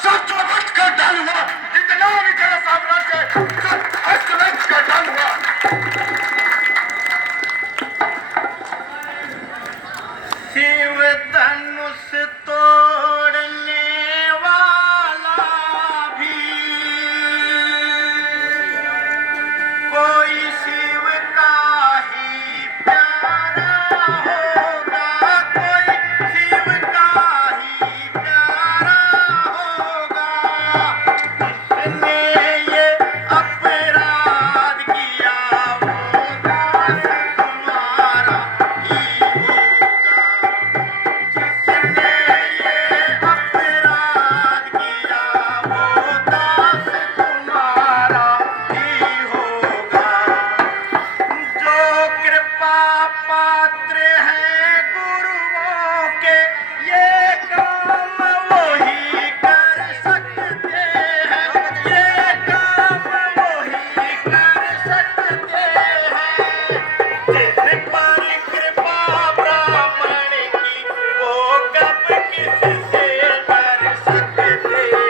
सच वक्त का डालूंगा, जितना भी तेरा साम्राज्य है सब अस्त व्यस्त कर डालूंगा। शिव धनुष तोड़ने वाला भी कोई शिव का ही प्यारा होगा, कोई शिव का ही प्यारा होगा। जिसने ये अपराध किया वो दास तुम्हारा ही होगा। जिसने ये अपराध किया वो दास तुम्हारा ही होगा। जो कृपा पात्र है गुरुओं के ये काम वही कर सकते हैं, ये काम वही कर सकते हैं। जिस पर कृपा ब्राह्मण की वो कब किससे कर सकते हैं।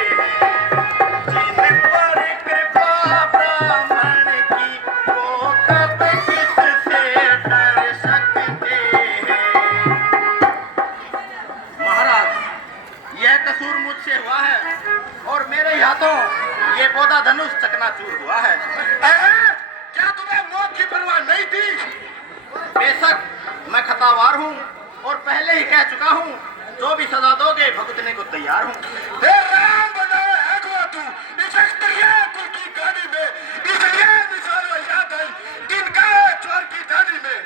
जिस पर कृपा ब्राह्मण की वो कब किससे कर सकते हैं। महाराज, यह कसूर मुझसे हुआ है और मेरे हाथों ये पौधा धनुष चकनाचूर हुआ है। क्या तुम्हें मौत की परवाह नहीं थी? बेशक मैं खतावार हूँ और पहले ही कह चुका हूँ, जो भी सजा दोगे भुगतने को तैयार हूँ। हे राम बनाए है को तू इस एक्सटरिया कुल की गाड़ी में, इसलिए मिसाल याद आई जिनका चोर की दाढ़ी में।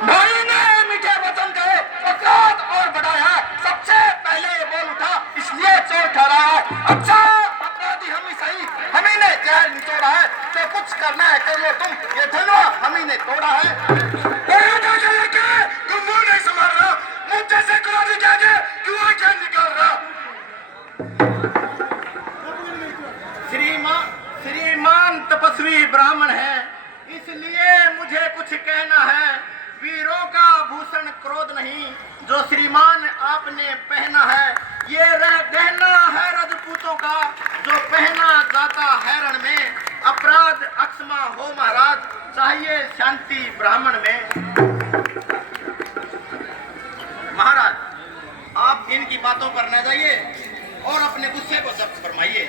भाई ने मीठे वचन कहे अपराध और बढ़ाया, सबसे पहले बोल उठा इसलिए चोर ठहराया। अच्छा अपराधी हम ही सही, हम ही ने जहर निचोड़ा है, तो कुछ करना है कर लो तुम, ये धनवा हम ही ने तोड़ा है। तुम मुंह नहीं संभाल रहा, मुंह जैसे गुलाबी जागे क्यों आंखें निकाल रहा? श्रीमान तपस्वी ब्राह्मण है, इसलिए मुझे कुछ कहना है। वीरों का भूषण क्रोध नहीं, जो श्रीमान आपने पहना है ये गहना है राजपूतों का, जो पहना जाता है रण में। अपराध अक्षमा हो महाराज, चाहिए शांति ब्राह्मण में। महाराज, आप इनकी बातों पर न जाइए और अपने गुस्से को जब्त फरमाइए।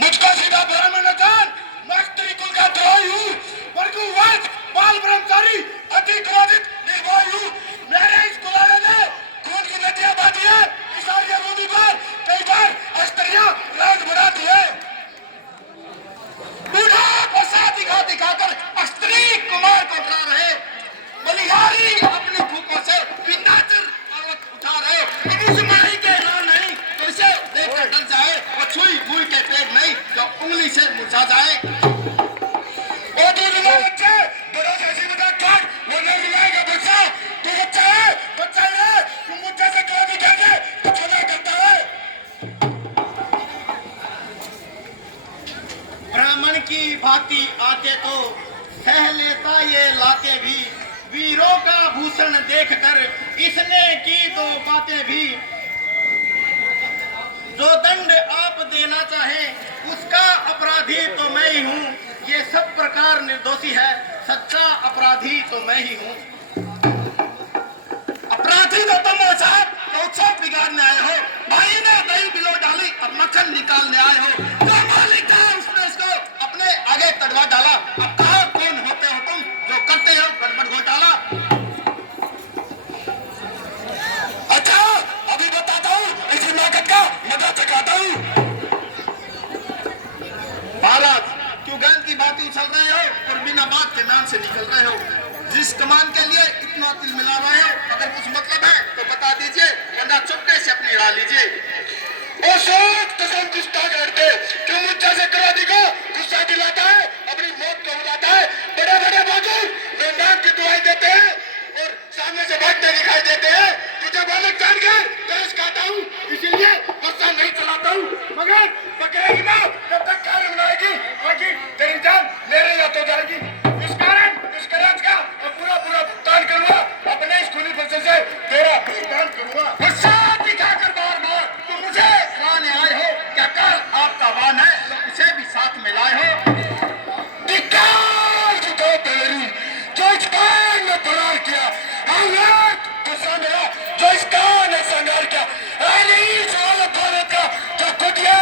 मुझको सीधा ब्राह्मण जान, मैं स्त्री कुल का द्रोही हूँ, वर्गवंश बाल ब्रह्मचारी अति क्रोधित निर्भय हूँ। मेरे इस कुलाने ने खून की नदियां बहाती है, इशारिया भूमि पर कई बार अस्त्रियां राज बढ़ाती है। बूढ़ा बसा दिखा दिखाकर स्त्री कुमार को डरा रहे, बलिहारी अपनी फूकों से विंध्याचल पर्वत उठा रहे। अब उस माही के नाम नहीं तो इसे देखकर डर जाए, और छुई मुई के पेट नहीं जो उंगली से मुरझा जाए। ओ दूध बच्चे बड़ों से ऐसी मजाक काट, वो नहीं मिलाएगा बच्चा। तू बच्चा है, बच्चा है, तू मुझसे से क्यों दिखाएगा, तू खबर करता है। ब्राह्मण की भांति आते तो सह लेता ये लाते भी, वीरों का भूषण देखकर इसने की दो बातें भी। जो दंड आप देना चाहे उसका अपराधी तो मैं ही हूँ, ये सब प्रकार निर्दोषी है, सच्चा अपराधी तो मैं ही हूँ। अपराधी तो तुम हो साहब, तो उत्सव बिगाड़ने आए हो। भाई ने दही बिलो डाली और मक्खन निकालने आए हो। जो मालिक था उसने इसको अपने आगे तड़वा डाला। अब कहा कौन होते हो तुम जो करते हो गड़बड़ घोटाला? अच्छा अभी बताता हूँ, इसी नाटक का मजा चखाता हूँ। महाराज क्यों गान की बातें उछल रहे हो और बिना बात के नाम से निकल रहे हो? जिस कमान के लिए इतना तिल मिला रहे हो, अगर कुछ मतलब है तो बता दीजिए, वरना चुपके से अपनी राह लीजिए। ओ सोच कसम किस्ता करते क्यों मुझ जैसे करादी को गुस्सा दिलाता है, अपनी मौत को बुलाता है। बड़े बड़े बाजू लोग नाम की दुआई देते हैं और सामने से भागते दिखाई देते हैं। तुझे बालक जान गए तरस खाता हूँ, इसीलिए गुस्सा नहीं चलाता हूँ। मगर पकड़ेगी ना तब तक कार्य बनाएगी, बाकी तेरी जान मेरे या तो जाएगी। इस कारण इस कराज का पूरा पूरा भुगतान करूंगा अपने इस खूनी फल से संहार किया, गुस्सा मेरा जो इसका ने संहार किया। नहीं भारत का जो कुटिया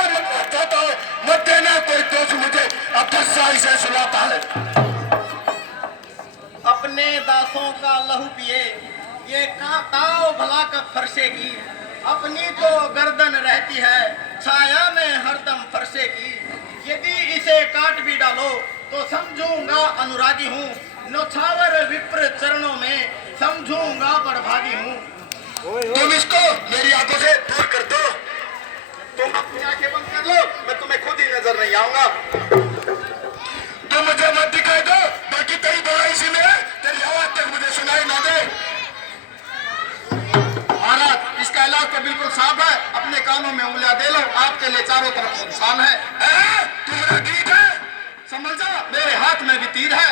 चाहता है मत देना कोई दोष मुझे, अब गुस्सा इसे सुलाता है। अपने दासों का लहू पिए, ये काओ भला कब फरसे की, अपनी तो गर्दन रहती है छाया में हरदम फरसे की। यदि इसे काट भी डालो तो समझूंगा अनुरागी हूँ, नौछावर विप्र चरणों में समझूंगा बड़भागी हूँ। तुम इसको मेरी आंखों से दूर कर दो। तुम अपनी आंखें बंद कर लो, मैं तुम्हें खुद ही नजर नहीं आऊंगा। तुम मुझे मत दिखाई दो, बाकी तेरी दवाई इसी में है, तेरी आवाज तक मुझे सुनाई ना दे। महाराज इसका इलाज तो बिल्कुल साफ है, अपने कानों में उंगलियां दे लो, आपके लिए चारों तरफ नुकसान है। तुम्हारा ठीक है, समझ जा, मेरे हाथ में भी तीर है।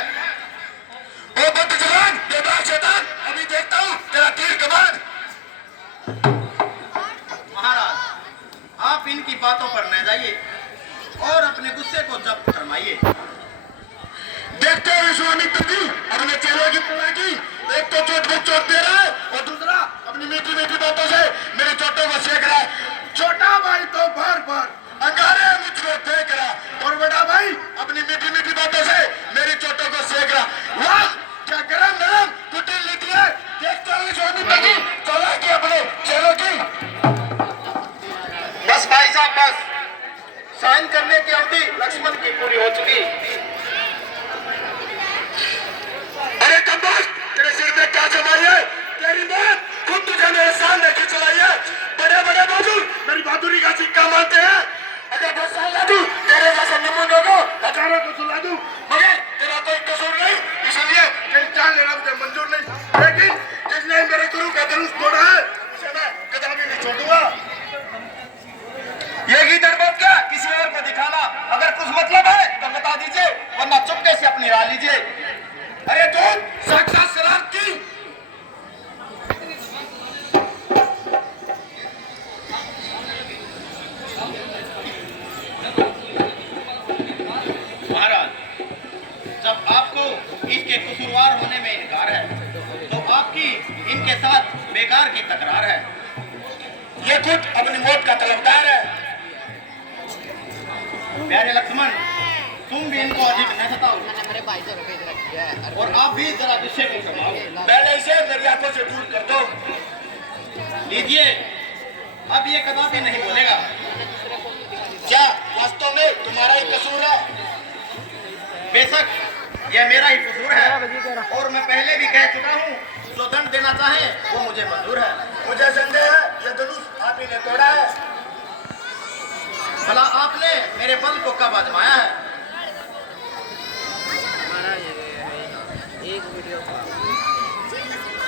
ओ बदजबान बेबाक शैतान, अभी देखता हूँ तेरा तीर कमान। महाराज आप इनकी बातों पर न जाइए और अपने गुस्से को जब्त फरमाइए। देखते हैं विश्वामित्र जी अपने चेहरे की तुलना की, एक तो चोट पे चोट दे रहा है और दूसरा अपनी मीठी मीठी बातों से मेरे चोटों को सेक रहा है। छोटा भाई तो बार बार अंगारे मुझको फेंक रहा और बड़ा भाई अपनी मीठी मीठी बातों से मेरी चोटों को सेक रहा। वाह क्या गरम गरम कुटिल नीति है। देखते हैं विश्वामित्र जी चला की अपने चेहरों की। बस भाई साहब बस, साइन करने की अवधि लक्ष्मण की पूरी हो चुकी। अरे कम्बोज तेरे सिर में क्या जमाई है, तेरी बात खुद तुझे मेरे सामने की चलाई है। बड़े बड़े बहादुर मेरी बहादुरी का सिक्का मानते हैं। अगर बस साल दूं तेरे जैसे नमूनों को हजारों को सुला दूं, मगर तेरा कोई कसूर नहीं, इसलिए तेरी जान लेना मुझे मंजूर नहीं। लेकिन जिसने मेरे गुरु का धनुष तोड़ा है उसे मैं कदापि नहीं छोड़ूंगा। ये की दरबार क्या किसी और को दिखाना, अगर कुछ मतलब है तो बता दीजिए, वरना चुपके से अपनी राह लीजिए। अरे तुम साक्षात शरारती। महाराज जब आपको इसके कसूरवार होने में इनकार है तो आपकी इनके साथ बेकार की तकरार है। ये खुद अपनी मौत का तलबदार है। प्यारे लक्ष्मण तुम भी इनको अधिक न सताओ मेरे भाई से रुपए रखी है और आप भी जरा गुस्से को संभालो। पहले इसे मेरी आंखों से दूर कर दो। लीजिए अब ये कदापि नहीं बोलेगा। क्या वास्तव में तुम्हारा ही कसूर है? बेशक यह मेरा ही कसूर है और मैं पहले भी कह चुका हूँ, जो दंड देना चाहे वो मुझे मंजूर है। मुझे संदेह है ये धनुष आप ही ने तोड़ा है। भला आपने मेरे बल को कब आजमाया है?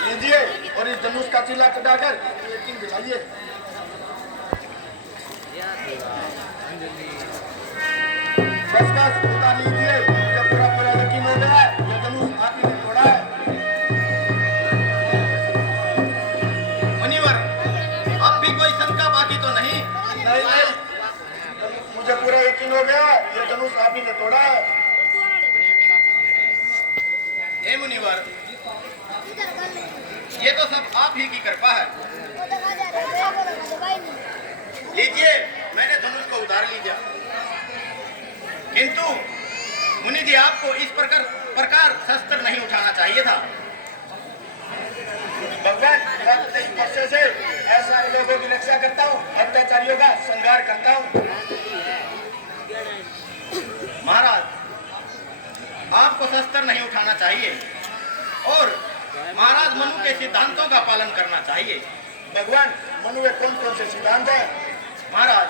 लीजिए और इस धनुष का चिल्ला कटाकर यकीन दिलाइए। बस बस बता लीजिए, ये पूरा पूरा यकीन हो गया है ये धनुष आप ही ने तोड़ा है। मुनिवर अब भी कोई शंका बाकी तो नहीं? नहीं नहीं, मुझे पूरा यकीन हो गया ये धनुष आप ही ने तोड़ा है। हे मुनिवर ये तो सब आप ही की कृपा है। लीजिए मैंने धनुष को उतार लीजिए, किंतु मुनि जी आपको इस प्रकार शस्त्र नहीं उठाना चाहिए था। भगवान इस वर्षों से ऐसा लोगों की रक्षा करता हूँ, अत्याचारियों का संहार करता हूँ। महाराज आपको शस्त्र नहीं उठाना चाहिए और महाराज मनु के सिद्धांतों का पालन करना चाहिए। भगवान मनु के कौन कौन से सिद्धांत है? महाराज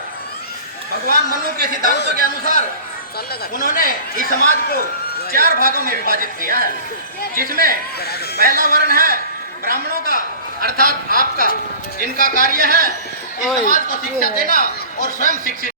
भगवान मनु के सिद्धांतों के अनुसार उन्होंने इस समाज को 4 भागों में विभाजित किया है, जिसमें पहला वर्ण है ब्राह्मणों का अर्थात आपका, जिनका कार्य है इस समाज को शिक्षा देना और स्वयं शिक्षित